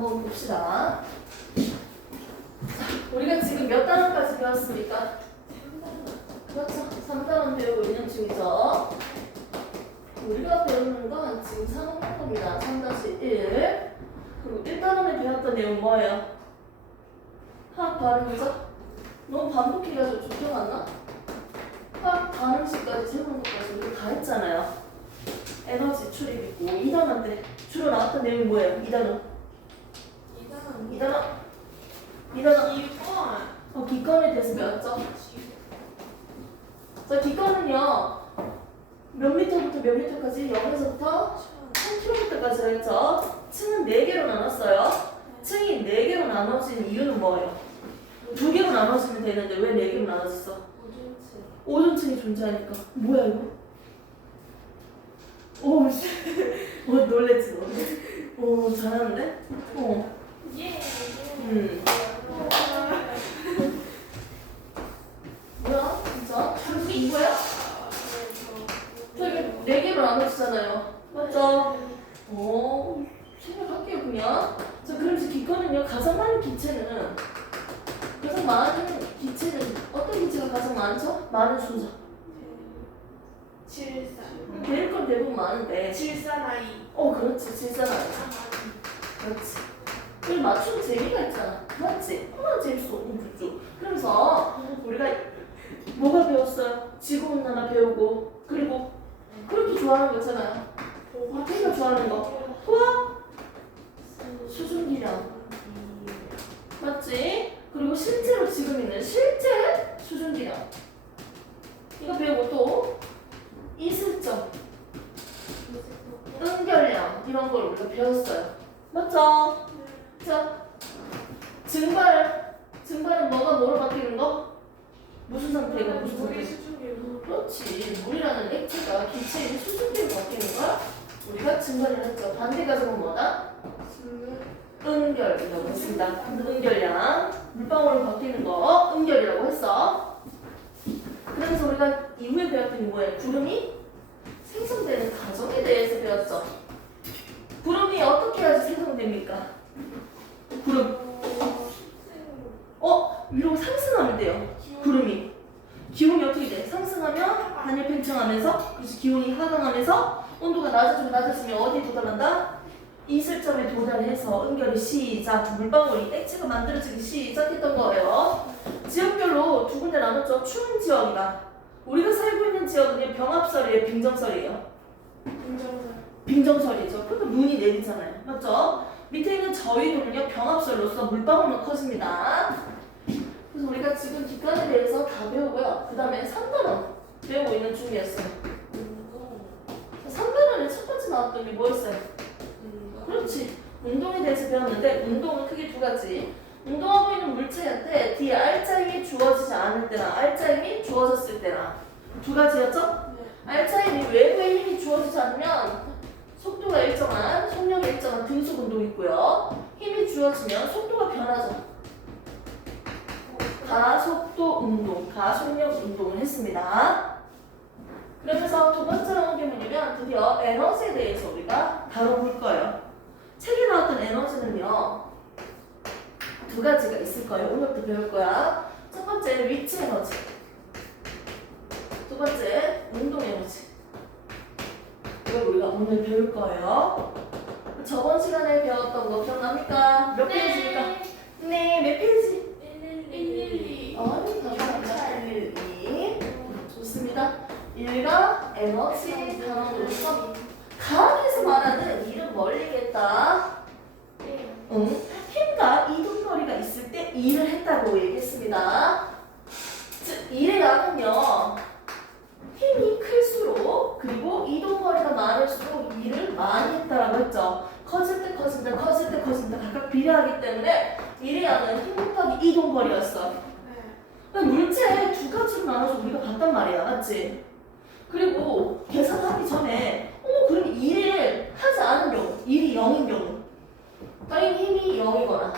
한번 봅시다. 자, 우리가 지금 몇 단원까지 배웠습니까? 그렇죠. 3단원 배우고 있는 중이죠. 우리가 배우는 건 지금 3학년 겁니다. 3-1. 그리고 1단원에 배웠던 내용 뭐예요? 화학 발음이죠? 너무 반복해가지고 좋게 맞나? 화학 반응식까지 세우는 것까지 우리 다 했잖아요. 에너지 출입 있고 2단원 때 주로 나왔던 내용이 뭐예요? 2단원. 2단원. 기권에 대해서 배웠죠? 자, 기권은요 몇 미터부터 몇 미터까지? 0에서부터 10km까지 했죠? 층은 4개로 나눴어요. 층이 4개로 나눠진 이유는 뭐예요? 2개로 나눠지면 되는데 왜 4개로 나눠졌어? 오존층이 존재하니까. 뭐야 이거? 오, 놀랬지 너. 오, 잘하는데? 뭐야? 진짜? 결국 이거야? 저기 4개로 나눠지잖아요. 맞죠? 오, 생각할게요 그냥. 자, 그럼 이제 기권은요 가장 많은 기체는 어떤 기체가 가장 많죠? 많은 순서. 74. 배울 건 대부분 많은데. 74나이. 그렇지. 질산하지. 그렇지. 그리고 맞추는 재미가 있잖아. 맞지? 하나 재밌어. 그렇죠. 그래서 우리가 뭐가 배웠어요? 지구온난화 배우고, 그리고 그렇게 좋아하는 거 있잖아요. 태희가 좋아하는 거. 토화? 수증기량. 맞지? 그리고 실제로 지금 있는 실제 수증기량. 이거 배우고 또 이슬점, 응결량 이런 걸 우리가 배웠어요. 맞죠? 자, 증발은 뭐가 뭐로 바뀌는 거? 무슨 상태가 무슨 상태? 그렇지. 물이라는 액체가 기체인 수증기로 바뀌는 걸 우리가 증발을 했죠. 반대 가정은 뭐다? 응결이라고 했습니다. 응결량. 물방울로 바뀌는 거 응결이라고 했어. 그래서 우리가 이후에 배웠던 게 뭐예요? 구름이 생성되는 과정에 대해서 배웠죠. 구름이 어떻게 해야지 생성됩니까? 구름. 위로 상승하면 돼요. 구름이. 기온이 어떻게 돼? 상승하면 단일 팽창하면서, 그래서 기온이 하강하면서 온도가 낮아지면 어디에 도달한다? 이슬점에 도달해서 응결이 시작. 물방울이 액체가 만들어지기 시작했던 거예요. 지역별로 두 군데 나눴죠. 추운 지역이다. 우리가 살고 있는 지역은 병합설이에요, 빙정설이에요? 빙정설이죠. 그러니까 눈이 내리잖아요. 맞죠? 밑에 있는 저위도는요, 병합설로서 물방울만 커집니다. 그래서 우리가 지금 뒷간에 대해서 다 배우고요. 그 다음에 3단원 배우고 있는 중이었어요. 3단원에 첫 번째 나왔던 게 뭐였어요? 그렇지. 운동에 대해서 배웠는데 운동은 크게 두 가지. 운동하고 있는 물체한테 뒤에 알짜임이 주어지지 않을 때나 알짜임이 주어졌을 때나 두 가지였죠? 알짜임이 외부의 힘이 주어지지 않으면 속도가 일정한, 속력이 일정한 등속 운동이 있고요. 힘이 주어지면 속도가 변하죠. 가속도 운동, 가속력 운동을 했습니다. 그러면서 두 번째 나온 게 뭐냐면 드디어 에너지에 대해서 우리가 다뤄볼 거예요. 책에 나왔던 에너지는요, 두 가지가 있을 거예요. 오늘부터 배울 거야. 첫 번째, 위치 에너지. 두 번째, 운동 에너지. 이걸 우리가 오늘 배울 거예요. 저번 시간에 배웠던 거 기억납니까? 몇 페이지입니까? 네, 몇 페이지? 112. 감사합니다. 112. 좋습니다. 1가 에너지 단원으로서 과학에서 말하는 일은 멀리겠다. 힘과 이동거리가 있을 때 일을 했다고 얘기했습니다. 즉, 일의 양은요, 힘이 클수록 그리고 이동거리가 많을수록 일을 많이 했다라고 했죠. 커질 때 각각 비례하기 때문에 일의 양은 힘 곱하기 이동거리였어. 물체 두 가지로 나눠서 우리가 봤단 말이야. 맞지? 그리고 계산하기 전에 그럼 일을 하지 않은 경우, 일이 0인 경우, 당연히 힘이 0이거나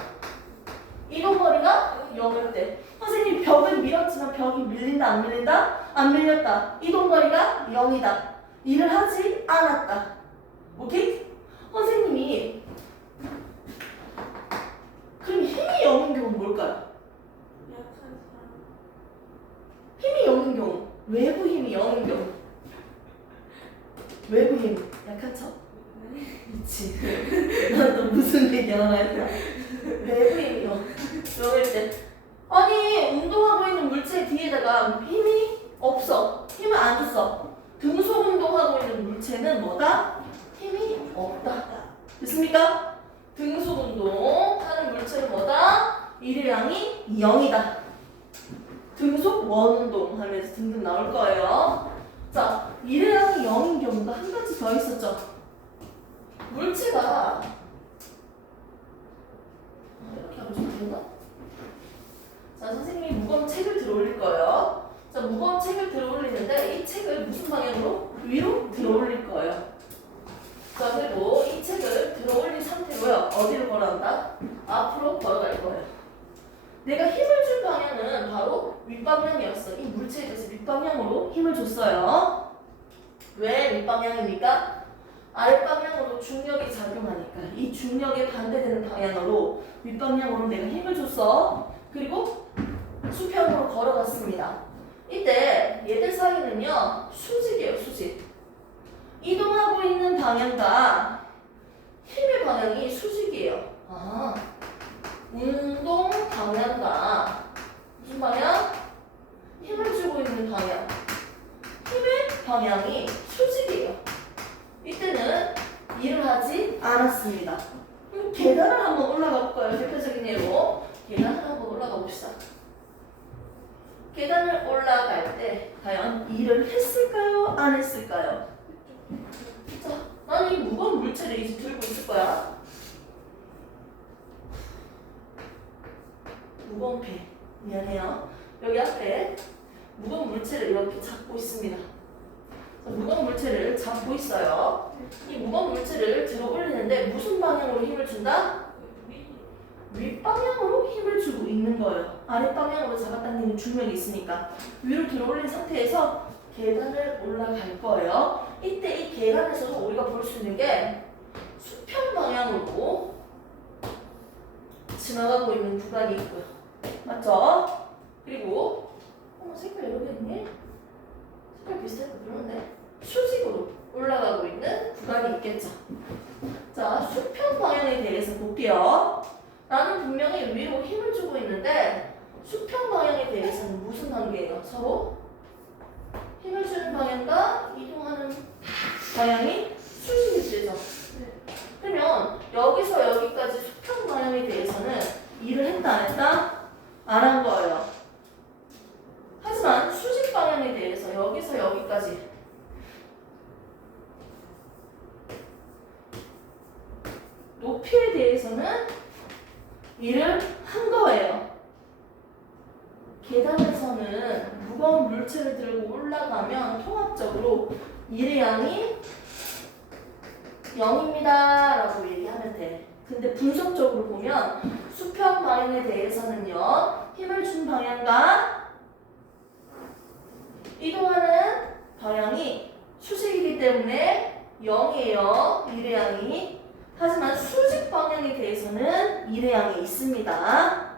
이동거리가 0일 때 선생님 벽을 밀었지만 벽이 밀린다 안 밀린다? 안 밀렸다. 이동거리가 0이다. 일을 하지 않았다. 오케이? 선생님이 외부 힘 약한 척? 그치. 난 또 무슨 얘기 하나 했다. 외부 힘이요. 이럴 때 아니 운동하고 있는 물체 뒤에다가 힘이 없어. 힘을 안 줬어. 등속 운동하고 있는 물체는 뭐다? 힘이 없다. 됐습니까? 등속 운동하는 물체는 뭐다? 일회량이 0이다. 등속 원운동 하면서 등등 나올 거예요. 자, 일회량이 0인 경우가 한 가지 더 있었죠. 물체가 이렇게 하면 좀 되나? 자, 선생님이 무거운 책을 들어 올릴 거예요. 자, 무거운 책을 들어 올리는데 이 책을 무슨 방향으로? 위로 들어 올릴 거예요. 자, 그리고 이 책을 들어 올린 상태로요. 어디로 걸어간다? 앞으로 걸어갈 거예요. 내가 힘을 줄 방향은 바로 윗방향이었어. 이 물체에 대해서 윗방향으로 힘을 줬어요. 왜 윗방향입니까? 아랫방향으로 중력이 작용하니까 이 중력에 반대되는 방향으로 윗방향으로 내가 힘을 줬어. 그리고 수평으로 걸어갔습니다. 이때 얘들 사이는요 수직이에요. 수직. 이동하고 있는 방향과 힘의 방향이 수직이에요. 아, 운동 방향과 무슨 방향? 힘을 주고 있는 방향. 힘의 방향이 수직이에요. 이때는 일을 하지 않았습니다. 그럼 계단을 한번 올라가 볼까요? 대표적인 예로 계단을 한번 올라가 봅시다. 계단을 올라갈 때 과연 일을 했을까요? 안 했을까요? 자, 난 이 무거운 물체를 이제 들고 있을 거야. 무거운 배. 미안해요. 여기 앞에 무거운 물체를 이렇게 잡고 있습니다. 자, 무거운 물체를 잡고 있어요. 이 무거운 물체를 들어 올리는데 무슨 방향으로 힘을 준다? 윗방향으로 힘을 주고 있는 거예요. 아랫방향으로 잡아당기는 중력이 있으니까 위로 들어 올린 상태에서 계단을 올라갈 거예요. 이때 이 계단에서도 우리가 볼 수 있는 게 수평 방향으로 지나가고 있는 구간이 있고요. 맞죠? 그리고 색깔 여기 있네? 색깔 비슷해 보이는데 수직으로 올라가고 있는 구간이 있겠죠. 자, 수평 방향에 대해서 볼게요. 나는 분명히 위로 힘을 주고 있는데 수평 방향에 대해서는 무슨 관계예요? 서로 힘을 주는 방향과 이동하는 방향이 수직이 되죠. 그러면 여기서 여기까지 수평 방향에 대해서는 일을 했다 안 했다? 안 한 거예요. 하지만 수직 방향에 대해서 여기서 여기까지 높이에 대해서는 일을 한 거예요. 계단에서는 무거운 물체를 들고 올라가면 통합적으로 일의 양이 0입니다 라고 얘기하면 돼. 근데 분석적으로 보면 수평 방향에 대해서는요 힘을 준 방향과 이동하는 방향이 수직이기 때문에 0이에요. 일의 양이. 하지만 수직 방향에 대해서는 일의 양이 있습니다.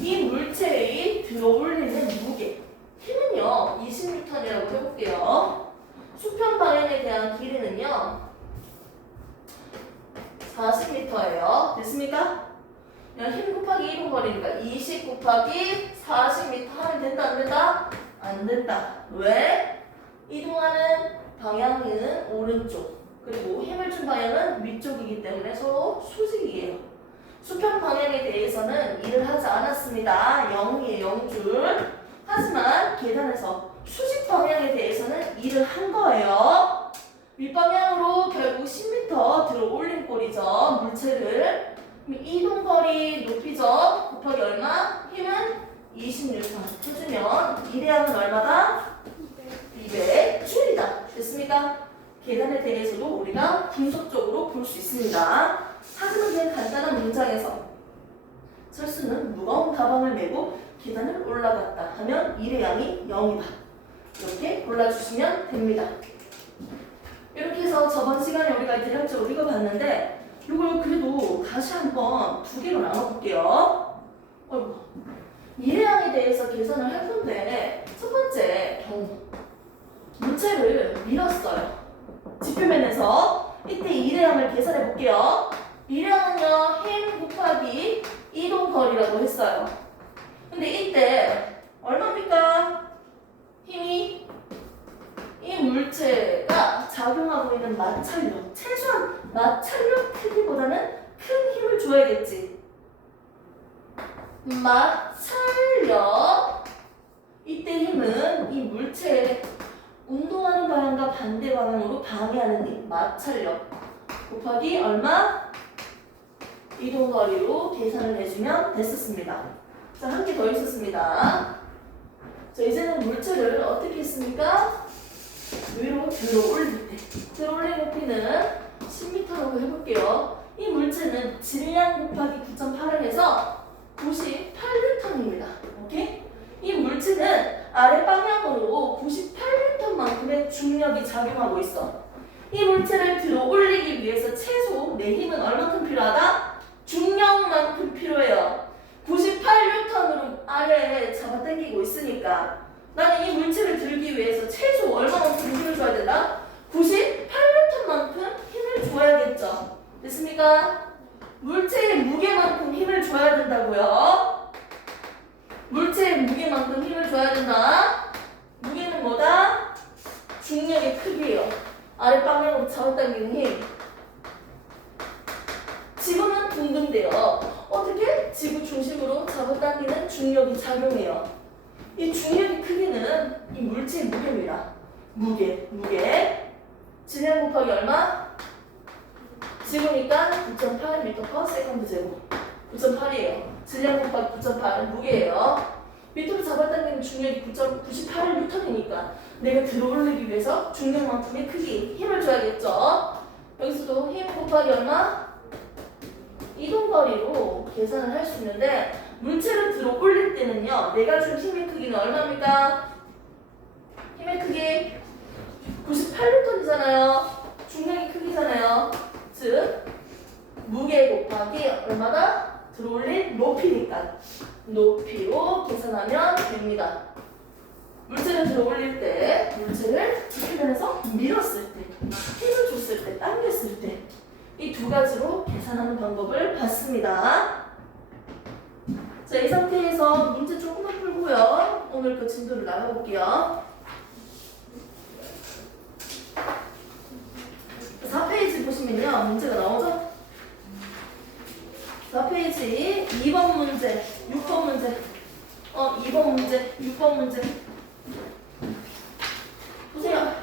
이 물체의 들어 올리는 무게 힘은요 20N이라고 해볼게요. 수평 방향에 대한 길이는요 40m예요. 됐습니까? 그냥 힘 곱하기 이동 거리니까 20 곱하기 40m 하면 된다 안 된다? 안 된다. 왜? 이동하는 방향은 오른쪽 그리고 힘을 준 방향은 위쪽이기 때문에 서로 수직이에요. 수평 방향에 대해서는 일을 하지 않았습니다. 0이에요. 0줄. 하지만 계단에서 수직 방향에 대해서는 일을 한 거예요. 윗방향으로 결국 10m 들어 올린 꼴이죠. 물체를. 이동거리 높이죠. 곱하기 얼마? 힘은 20N 해주면 일의 양은 얼마다? 200줄이다. 됐습니까? 계단에 대해서도 우리가 분석적으로 볼 수 있습니다. 하지만 그냥 간단한 문장에서 철수는 무거운 가방을 메고 계단을 올라갔다 하면 일의 양이 0이다. 이렇게 골라주시면 됩니다. 이렇게 해서 저번 시간에 우리가 대략적으로 읽어봤는데 이걸 그래도 다시 한번 두 개로 나눠볼게요. 일의 양에 대해서 계산을 할 건데 첫 번째 경우 물체를 밀었어요. 지표면에서 이때 일회항을 계산해 볼게요. 일회항은요 힘 곱하기 이동거리라고 했어요. 근데 이때 얼마입니까? 힘이 이 물체가 작용하고 있는 마찰력, 최소한 마찰력 크기보다는 큰 힘을 줘야겠지. 마찰력, 이때 힘은 이 물체의 운동하는 방향과 반대 방향으로 방해하는 힘, 마찰력 곱하기 얼마? 이동거리로 계산을 해주면 됐었습니다. 자, 한 개 더 있었습니다. 자, 이제는 물체를 어떻게 했습니까? 위로 들어 올릴 때. 들어 올린 높이는 10m라고 해볼게요. 이 물체는 질량 곱하기 9.8을 해서 98N입니다. 오케이? 이 물체는 아래 방향으로 98N만큼의 중력이 작용하고 있어. 이 물체를 들어 올리기 위해서 최소 내 힘은 얼마큼 필요하다? 중력만큼 필요해요. 98N으로 아래에 잡아당기고 있으니까 나는 이 물체를 들기 위해서 최소 얼마만큼 힘을 줘야 된다? 98N만큼 힘을 줘야겠죠. 됐습니까? 물체의 무게만큼 힘을 줘야 된다고요. 물체의 무게만큼 힘을 줘야 된다. 무게는 뭐다? 중력의 크기예요. 아래 방향으로 잡아당기는 힘. 지구는 둥근데요. 어떻게? 지구 중심으로 잡아당기는 중력이 작용해요. 이 중력의 크기는 이 물체의 무게입니다. 무게. 질량 곱하기 얼마? 지구니까 9.8m/s 제곱. 9.8이에요. 질량 곱하기 9.8은 무게예요. 밑으로 잡아당기는 중력이 98N이니까 내가 들어올리기 위해서 중력만큼의 크기, 힘을 줘야겠죠. 여기서도 힘 곱하기 얼마? 이동거리로 계산을 할 수 있는데 물체를 들어 올릴 때는요, 내가 준 힘의 크기는 얼마입니까? 힘의 크기 98N이잖아요. 중력의 크기잖아요. 즉 무게 곱하기 얼마다? 들어 올린 높이니까 높이로 계산하면 됩니다. 물체를 들어 올릴 때, 물체를 지표면에서 밀었을 때, 힘을 줬을 때, 당겼을 때, 이 두 가지로 계산하는 방법을 봤습니다. 자, 이 상태에서 문제 조금만 풀고요. 오늘 그 진도를 나가볼게요. 4페이지 보시면요, 문제가 나오죠? 4페이지 2번 문제, 6번 문제, 2번 문제, 6번 문제. 보세요.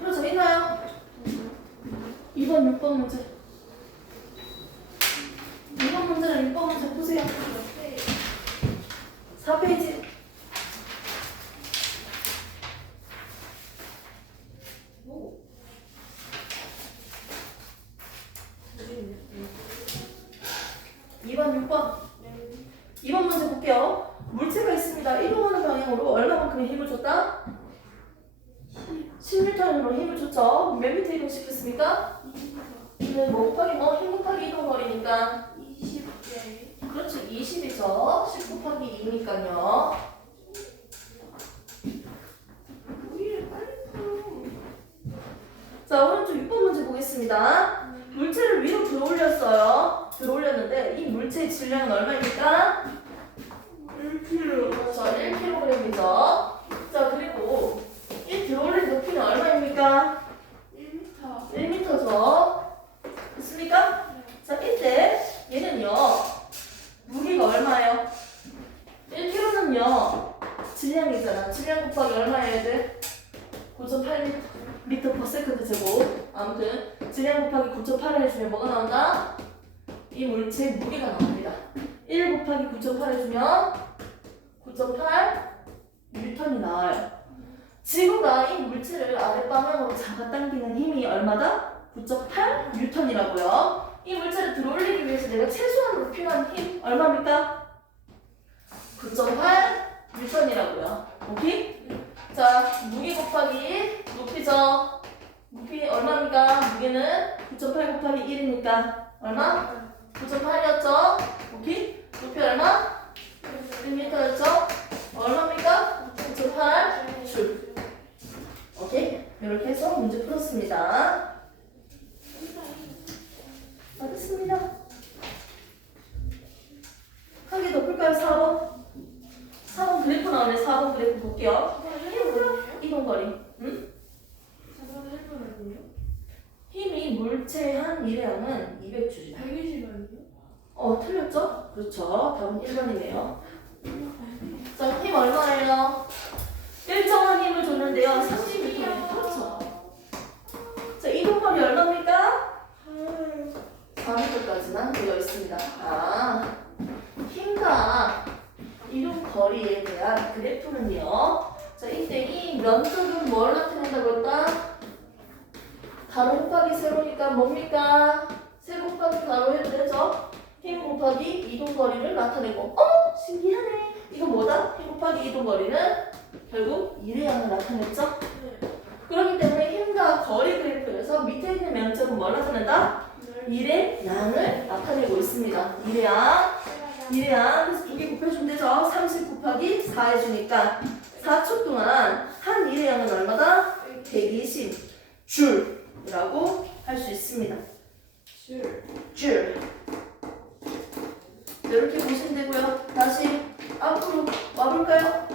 그렇죠? 있나요? 2번, 6번 문제. 2번 문제랑 6번 문제 보세요. 4페이지. 이번 6번. 2번 문제 볼게요. 물체가 있습니다. 이동하는 방향으로 얼마만큼의 힘을 줬다? 10m으로 힘을 줬죠. 몇 미터 이동시켰습니까? 뭐 곱하기 힘 곱하기 이동거리니까 20개. 그렇죠. 20이죠. 10 곱하기 2니까요. 우리를 빨리 풀어. 자, 오른쪽 6번 문제 보겠습니다. 물체를 위로 들어올렸어요. 들어올렸는데 이 물체의 질량은 얼마입니까? 1kg. 그렇죠. 1kg이죠. 자, 그리고 이 들어올린 높이는 얼마입니까? 1m. 1m죠. 됐습니까? 자, 이때 얘는요, 무게가 얼마예요? 1kg는요, 질량이잖아. 질량 곱하기 얼마여야 돼? 9.8m/s 제곱. 아무튼 질량 곱하기 9.8을 해주면 뭐가 나온다? 이 물체의 무게가 나옵니다. 1 곱하기 9.8 해주면 9.8N이 나와요. 지구가 이 물체를 아랫방향으로 잡아당기는 힘이 얼마다? 9.8N이라고요. 이 물체를 들어올리기 위해서 내가 최소한으로 필요한 힘 얼마입니까? 9.8N이라고요. 오케이? 자, 무게 곱하기 높이죠. 높이 얼마입니까? 무게는 9.8 곱하기 1이니까 얼마? 9.8이었죠? 오케이? 높이 얼마? 1m였죠? 얼마입니까? 9.8줄. 오케이? 이렇게 해서 문제 풀었습니다. 볼까요? 4번. 4번 그래프 나오네. 4번 그래프 볼게요. 4번 1번 이동거리. 응? 4번 1번 아니에요? 힘이 물체의 한 일회양은 200J다. 120 아니에요? 틀렸죠? 그렇죠. 답은 1번이네요. 자, 힘 얼마예요? 일정한 힘을 줬는데요. 30m. 그렇죠. 자, 이동거리 얼마입니까? 4m까지만 되어 있습니다. 아, 힘과 이동거리에 대한 그래프는요. 자, 이때 이 면적은 뭘 나타낸다고 했다? 가로 곱하기 세로니까 뭡니까? 세로 곱하기 가로 해도 되죠? 힘 곱하기 이동거리를 나타내고 신기하네. 이거 뭐다? 힘 곱하기 이동거리는 결국 일회양을 나타냈죠? 그렇기 때문에 힘과 거리 그래프에서 밑에 있는 면적은 뭘 나타낸다? 일회양을 나타내고 있습니다. 일회양. 그래서 두 개 곱해주면 되죠? 30 곱하기 4 해주니까 4초 동안 한 일회양은 얼마다? 120줄이라고 할 수 있습니다. 줄. 이렇게 보시면 되고요. 다시 앞으로 와볼까요?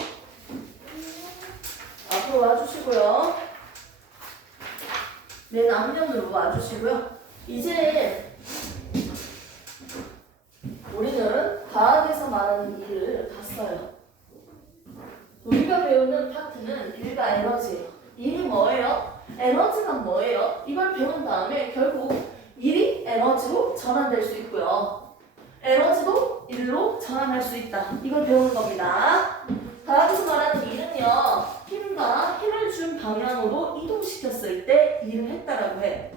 앞으로 와주시고요. 맨 앞면으로 와주시고요. 이제 우리는 과학에서 말하는 일을 봤어요. 우리가 배우는 파트는 일과 에너지예요. 일이 뭐예요? 에너지가 뭐예요? 이걸 배운 다음에 결국 일이 에너지로 전환될 수 있고요. 에너지도 일로 전환할 수 있다. 이걸 배우는 겁니다. 과학에서 말하는 일은요. 힘과 힘을 준 방향으로 이동시켰을 때 일을 했다라고 해.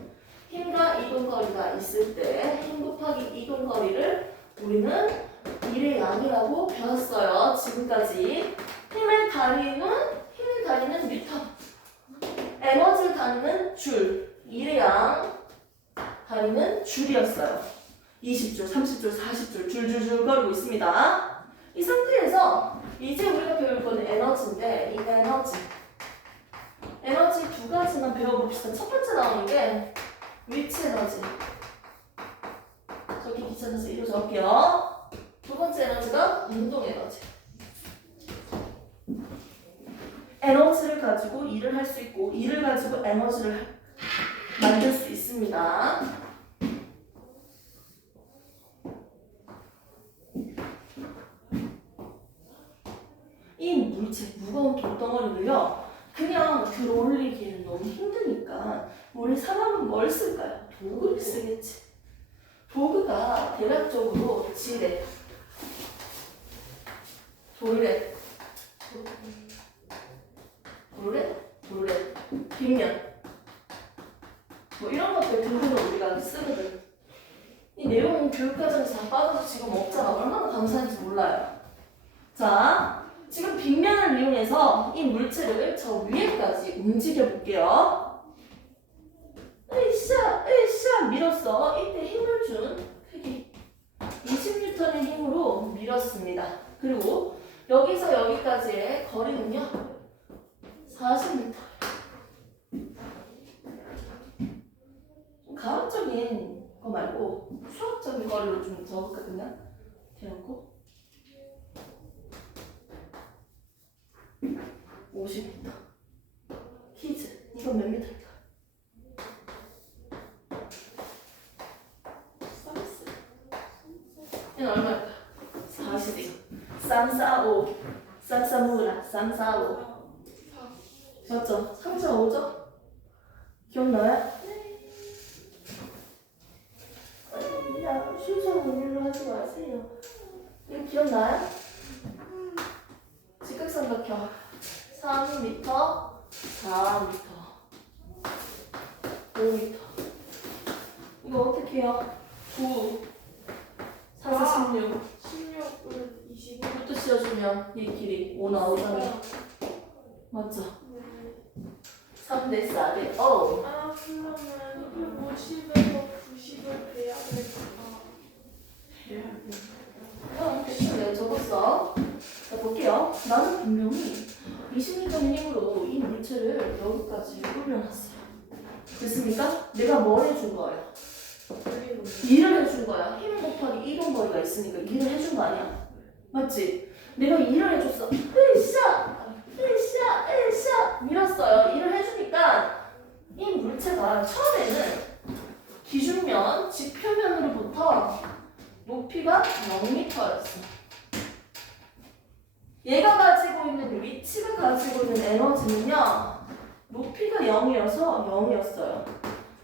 힘과 이동거리가 있을 때 힘 곱하기 이동거리를 우리는 일의 양이라고 배웠어요. 지금까지. 힘의 다리는 미터. 에너지를 다루는 줄. 일의 양. 다리는 줄이었어요. 20줄, 30줄, 40줄 줄줄줄 거리고 있습니다. 이 상태에서 이제 우리가 배울 거는 에너지인데 이 에너지 두 가지만 배워봅시다. 첫 번째 나오는 게 위치 에너지. 저기 귀찮아서 이로 적을게요. 두 번째 에너지가 운동 에너지. 에너지를 가지고 일을 할 수 있고 일을 가지고 에너지를 만들 수 있습니다. 이 물체, 무거운 돌덩어리를요 그냥 들어올리기에는 너무 힘드니까 우리 사람은 뭘 쓸까요? 도구를 쓰겠지. 도구가 대략적으로 지뢰, 돌레, 빗면 뭐 이런 것들 등등을 우리가 쓰거든. 이 내용은 교육과정에서 다 빠져서 지금 없잖아. 얼마나 감사한지 몰라요. 자, 지금 빗면을 이용해서 이 물체를 저 위에까지 움직여 볼게요. 으쌰 밀었어. 이때 힘을 준 크기 20N의 힘으로 밀었습니다. 그리고 여기서 여기까지의 거리는요 40m. 좀 가학적인 거 말고 수학적인 거리로 좀 적었거든요. 대놓고 50m. 퀴즈. 이건 몇 미터일까? 이건 얼마일까? 40. 쌈싸오. 쌈싸무라. 쌈싸오. 맞죠? 3.5죠? 기억나요? 네. 야, 순서는 일로 하지 마세요. 이거 기억나요? 직각삼각형 3m, 4m, 5m. 이거 어떻게 해요? 9, 4, 16. 16은 25. 이것도 씌워주면 이 길이 5 나오잖아요. 맞죠? 3대 4대 5. 아, 그러면 150에서 90을 빼야 될까? 대충 내가 적었어. 자, 볼게요. 나는 분명히 20m의 힘으로 이 물체를 여기까지 올려놨어요. 됐습니까? 내가 뭘 해준 거예요? 일을 해준 거야. 힘 곱하기 이동거리가 있으니까 일을 해준 거 아니야? 맞지? 내가 일을 해줬어. 으쌰 밀었어요. 일을 해주니까 이 물체가 처음에는 기준면, 지표면으로부터 높이가 0m였어. 얘가 가지고 있는, 위치가 가지고 있는 에너지는요, 높이가 0이어서 0이었어요.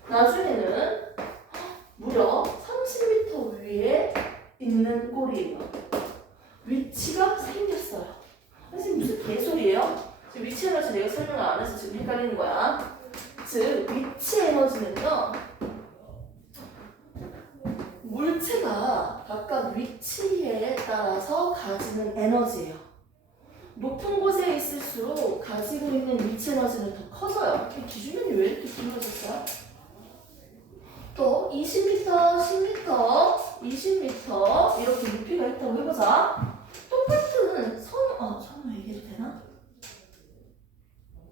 나중에는 무려 30m 위에 있는 꼴이에요. 위치가 생겼어요. 지금 무슨 개소리예요? 지금 위치 에너지 내가 설명을 안 해서 지금 헷갈리는 거야. 즉, 위치 에너지는요, 물체가 각각 위치에 따라서 가지는 에너지예요. 높은 곳에 있을수록 가지고 있는 위치 에너지는 더 커져요. 기준면이 왜 이렇게 길어졌어요? 또 20m, 10m, 20m 이렇게 높이가 있다고 해보자. 똑같은 선우 얘기해도 되나?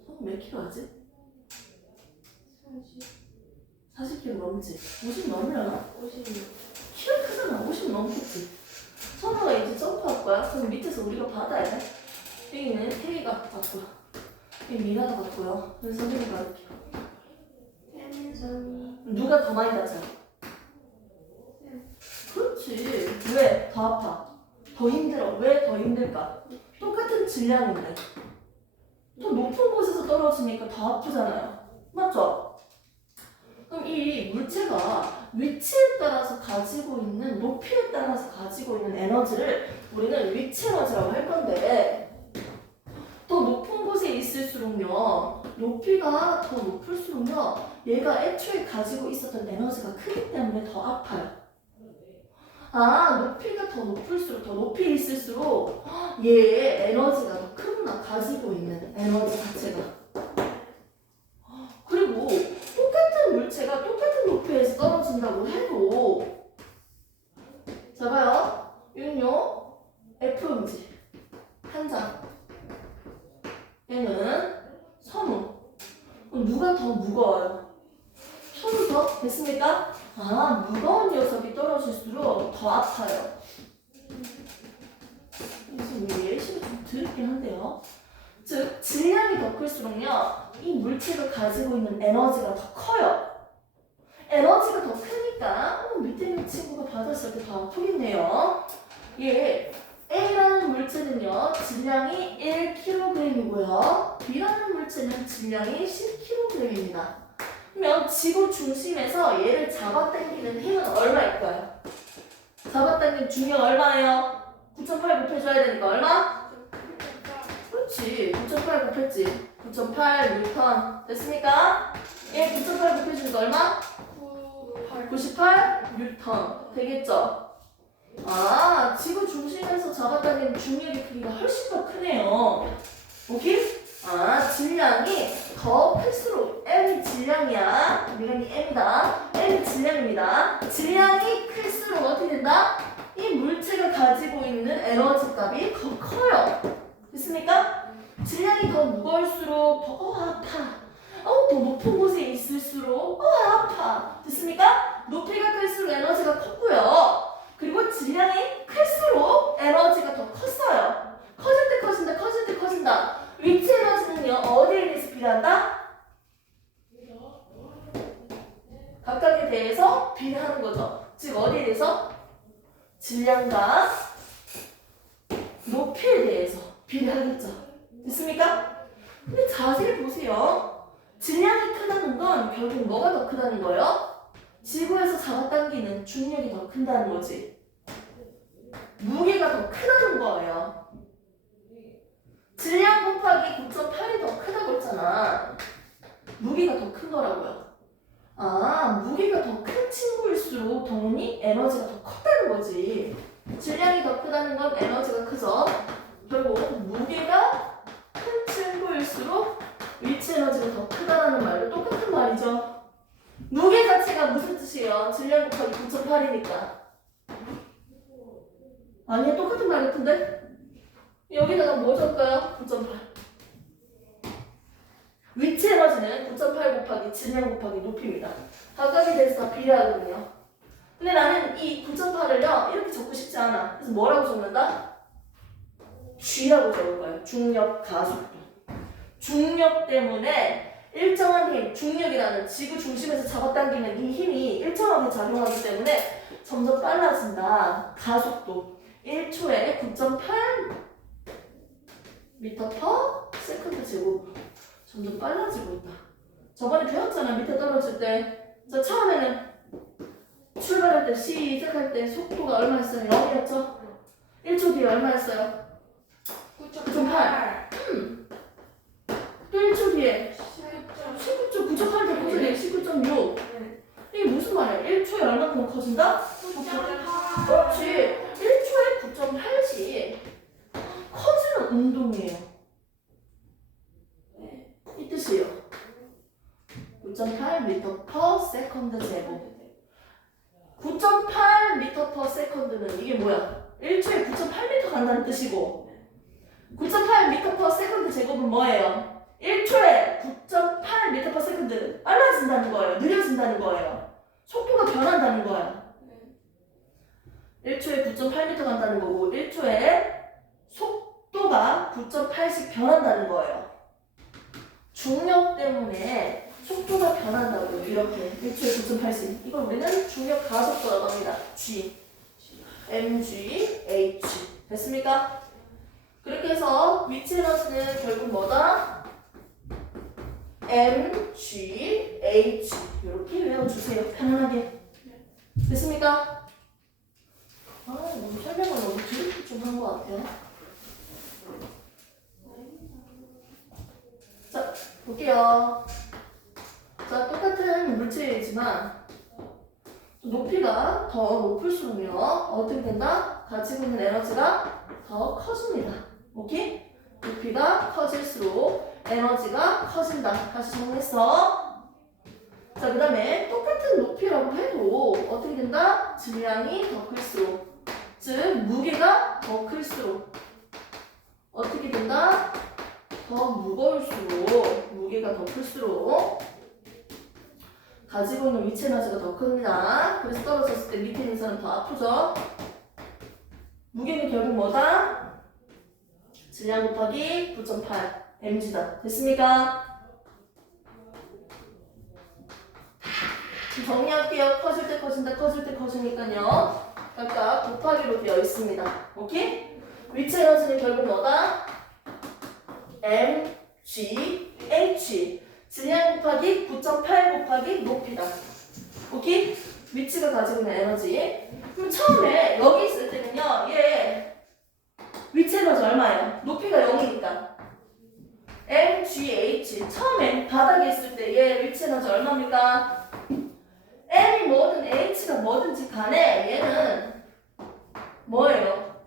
선우 몇 킬로 하지? 40kg 넘지? 50 넘으려나? 50이요. 키가 크잖아. 50 넘겠지. 선우가 이제 점프할 거야. 그럼 밑에서 우리가 받아야 돼. 여기는 태희가 받고요. 여기 미나가 받고요. 그래서 선생님이 받을게요. 태민선이 누가 더 많이 다쳐요? 그렇지. 왜? 더 아파. 더 힘들어. 왜 더 힘들까? 똑같은 질량인데 더 높은 곳에서 떨어지니까 더 아프잖아요. 맞죠? 그럼 이 물체가 위치에 따라서 가지고 있는, 높이에 따라서 가지고 있는 에너지를 우리는 위치 에너지라고 할 건데, 더 높은 곳에 있을수록요, 높이가 더 높을수록요, 얘가 애초에 가지고 있었던 에너지가 크기 때문에 더 아파요. 높이가 더 높을수록, 더 높이 있을수록 얘의 에너지가 더 크구나. 가지고 있는 에너지 자체가. 그리고 똑같은 물체가 똑같은 높이에서 떨어진다고 해도, 자 봐요. 윤요 F음지 한 장. 얘는 선우. 그럼 누가 더 무거워요? 선우 더? 됐습니까? 무거운 녀석이 떨어질수록 더 아파요. 그래서 우리 예시가 좀 드럽긴 한데요. 즉, 질량이 더 클수록요, 이 물체가 가지고 있는 에너지가 더 커요. 에너지가 더 크니까 밑에 있는 친구가 받았을 때 더 아프겠네요. 얘 A라는 물체는요, 질량이 1kg이고요. B라는 물체는 질량이 10kg입니다. 그러면 지구 중심에서 얘를 잡아당기는 힘은 얼마일까요? 잡아당긴 중력 얼마예요? 9.8 곱해줘야 되니까 얼마? 그렇지. 9.8 곱했지. 9.8 뉴턴. 됐습니까? 얘 9.8 곱해주니까 얼마? 98 뉴턴. 되겠죠? 지구 중심에서 잡아당기는 중력의 크기가 훨씬 더 크네요. 오케이? 질량이 더 클수록, M이 질량이야. 미간이 M이다. M이 질량입니다. 질량이 클수록 어떻게 된다? 이 물체가 가지고 있는 에너지 값이 더 커요. 됐습니까? 질량이 더 무거울수록 더 아파. 더 높은 곳에 있을수록 아파. 됐습니까? 높이가 클수록 에너지가 컸고요. 그리고 질량이 클수록 에너지가 더 컸어요. 커질 때 커진다, 커질 때 커진다. 위치 에너지는요, 어디에 대해서 비례한다? 각각에 대해서 비례하는 거죠. 즉, 어디에 대해서? 질량과 높이에 대해서 비례하겠죠. 됐습니까? 근데 자세히 보세요. 질량이 크다는 건 결국 뭐가 더 크다는 거예요? 지구에서 잡아당기는 중력이 더 큰다는 거지. 무게가 더 크다는 거예요. 질량 곱하기 9.8이 더 크다고 했잖아. 무게가 더 큰 거라고요. 무게가 더 큰 친구일수록 당연히 에너지가 더 컸다는 거지. 질량이 더 크다는 건 에너지가 크죠. 결국 무게가 큰 친구일수록 위치 에너지가 더 크다라는 말도 똑같은 말이죠. 무게 자체가 무슨 뜻이에요? 질량 곱하기 9.8이니까. 아니야, 똑같은 말 같은데? 여기다가 뭐 적을까요? 9.8. 위치 에너지는 9.8 곱하기 질량 곱하기 높이입니다. 각각에 대해서 다 비례하거든요. 근데 나는 이 9.8을요, 이렇게 적고 싶지 않아. 그래서 뭐라고 적는다? G라고 적을 거예요. 중력 가속도. 중력 때문에 일정한 힘, 중력이라는 지구 중심에서 잡아당기는 이 힘이 일정하게 작용하기 때문에 점점 빨라진다. 가속도 1초에 9.8 미터 퍼 세컨드 제곱. 점점 빨라지고 있다. 저번에 배웠잖아. 밑에 떨어질 때. 자, 처음에는 출발할 때, 시작할 때 속도가 얼마였어요? 0이었죠? 1초 뒤에 얼마였어요? 9.8. 또 1초 뒤에 19.8 될 19.6. 이게 무슨 말이야? 1초에 얼마큼 커진다? 그렇지. 1초에 9.8씩 커지는 운동이에요. 이 뜻이에요. 9.8m per 세컨드 제곱. 9.8m per 세컨드는 이게 뭐야? 1초에 9.8m 간다는 뜻이고 9.8m per 세컨드 제곱은 뭐예요? 1초에 9.8m per 세컨드 빨라진다는 거예요. 느려진다는 거예요. 속도가 변한다는 거예요. 1초에 9.8m 간다는 거고 1초에 속도가 9.8씩 변한다는 거예요. 중력 때문에 속도가 변한다고요. 이렇게 1초에 9.8씩. 이걸 우리는 중력 가속도라고 합니다. G, mg, h. 됐습니까? 그렇게 해서 위치 에너지는 결국 뭐다? mg, h. 이렇게 외워주세요. 편안하게. 됐습니까? 너무 설명을 너무 드럽게 좀 한 것 같아요. 자, 볼게요. 자, 똑같은 물체이지만 높이가 더 높을수록요 어떻게 된다? 가지고 있는 에너지가 더 커집니다. 오케이? 높이가 커질수록 에너지가 커진다. 다시 정리했어. 자, 그 다음에 똑같은 높이라고 해도 어떻게 된다? 질량이 더 클수록, 즉 무게가 더 클수록 어떻게 된다? 더 무거울수록, 무게가 더 클수록 가지고 있는 위치 에너지가 더 큽니다. 그래서 떨어졌을 때 밑에 있는 사람 더 아프죠? 무게는 결국 뭐다? 질량 곱하기 9.8 mg다. 됐습니까? 정리할게요. 커질 때 커진다, 커질 때 커지니까요. 각각 곱하기로 되어 있습니다. 오케이? 위치 에너지는 결국 뭐다? m, g, h. 질량 곱하기 9.8 곱하기 높이다. 오케이? 위치가 가지고 있는 에너지. 그럼 처음에 여기 있을 때는요, 얘 위치 에너지 얼마예요? 높이가 0이니까. m, g, h. 처음에 바닥에 있을 때 얘 위치 에너지 얼마입니까? m이 뭐든 h가 뭐든지 간에 얘는 뭐예요?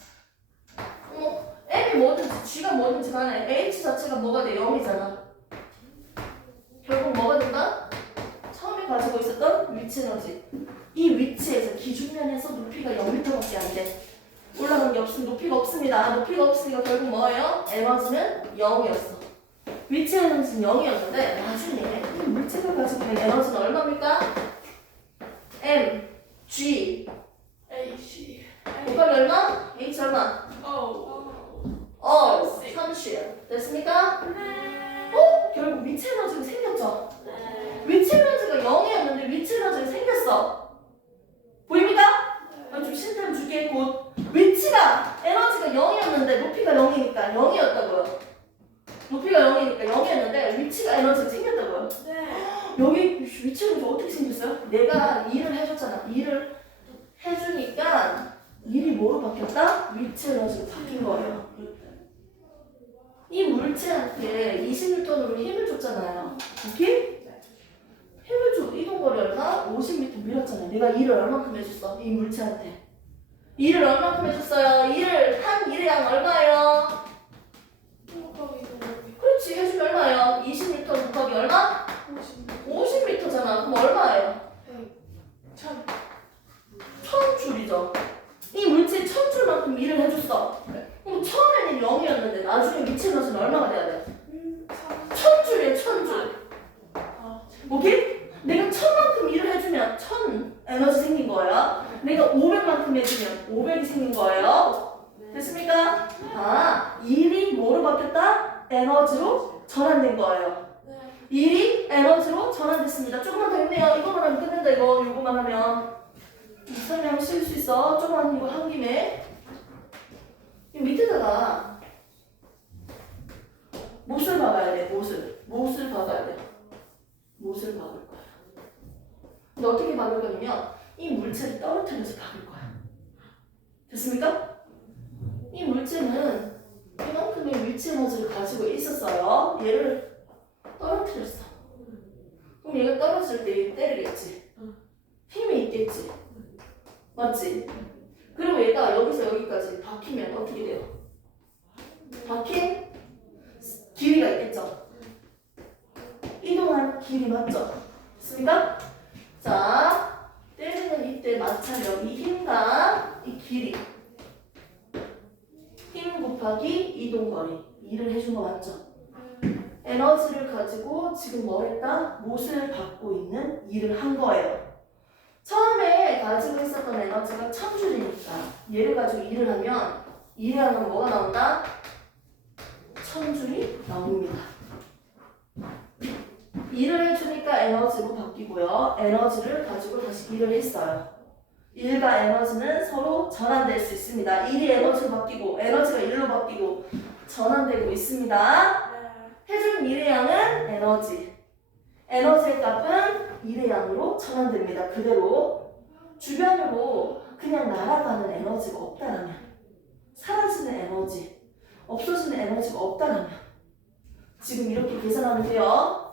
m이 뭐든지 g가 뭐든지 간에 h 자체가 뭐가 돼? 0이잖아. 결국 뭐가 된다? 처음에 가지고 있었던 위치 에너지. 이 위치에서 기준면에서 높이가 0m밖에 안 돼. 올라간 게 없으면 높이가 없습니다. 높이가 없으니까 결국 뭐예요? 에너지는 0이었어. 위치 에너지는 0이었는데 나중에 이 물체가 가지고 있는 에너지는 얼마입니까? m, g, H. 곱하기 얼마? h 얼마? 30. 됐습니까? 결국 위치 에너지가 생겼죠? 위치 에너지가 0이었는데 위치 에너지가 생겼어. 보입니까? 좀 신템 줄게. 곧 위치가 에너지가 0이었는데 높이가 0이니까 0이었다고요. 높이가 0이니까 0이었는데 위치가 에너지가 생겼다고요. 여기 위치 에너지 어떻게 생겼어요? 내가 일을 해줬잖아. 일을 해주니까 일이 뭐로 바뀌었다? 위치 에너지가 바뀐 거예요. 이 물체한테 20N으로 힘을 줬잖아요. 오케이? 힘을 줘. 이동거리 얼마? 50m 밀었잖아요. 내가 일을 얼마큼 해줬어? 이 물체한테. 일을 얼마큼 해줬어요? 한 일의 양 얼마예요? 그렇지. 해주면 얼마예요? 20m 곱하기 얼마? 50m잖아. 그럼 얼마예요? 1000줄이죠. 이 물체에 1000줄만큼 일을 해줬어. 그럼 처음에는 0이었는데 나중에 위치 에너지는 얼마가 돼야 돼? 1000줄이에요. 1000줄. 오케이? 내가 1000만큼 일을 해주면 1000 에너지 생긴 거예요. 내가 500만큼 해주면 500이 생긴 거예요. 됐습니까? 됐습니까? 아, 일이 뭐로 바뀌었다? 에너지로 전환된 거예요. 네. 일이 에너지로 전환됐습니다. 조금만 더 했네요. 이거만 하면 끝낸다 이거. 이거만 하면 설명 쓸 수 있어. 조금만 이거 한 김에 이 밑에다가 못을 박아야 돼. 못을 박아야 돼. 못을 박을 거야. 근데 어떻게 박을 거냐면 이 물체를 떨어뜨려서 박을 거야. 됐습니까? 이 물체는 이만큼의 위치 에너지를 가지고 있었어요. 얘를 떨어뜨렸어. 그럼 얘가 떨어질 때 얘 때리겠지. 힘이 있겠지. 맞지? 그리고 얘가 여기서 여기까지 박히면 어떻게 돼요? 박힌 길이가 있겠죠? 이동한 길이 맞죠? 됐습니까? 자, 때리는 이때 마찰력, 이 힘과 이 길이. 힘 곱하기 이동거리. 일을 해준 거 맞죠? 에너지를 가지고 지금 뭐 했다? 못을 받고 있는 일을 한 거예요. 처음에 가지고 있었던 에너지가 1000줄이니까 얘를 가지고 일을 하면 뭐가 나온다? 1000줄이 나옵니다. 일을 해주니까 에너지로 바뀌고요. 에너지를 가지고 다시 일을 했어요. 일과 에너지는 서로 전환될 수 있습니다. 일이 에너지로 바뀌고 에너지가 일로 바뀌고 전환되고 있습니다. 해준 일의 양은 에너지. 에너지의 값은 일의 양으로 전환됩니다. 그대로 주변으로 그냥 날아가는 에너지가 없다라면, 사라지는 에너지, 없어지는 에너지가 없다라면 지금 이렇게 계산하면 돼요.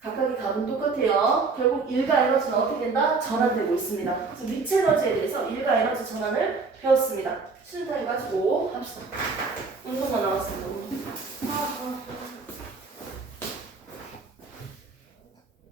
각각의 값은 똑같아요. 결국 일과 에너지는 어떻게 된다? 전환되고 있습니다. 그래서 위치 에너지에 대해서 일과 에너지 전환을 배웠습니다. 실타임 가지고 합시다. 운동만 나왔습니다.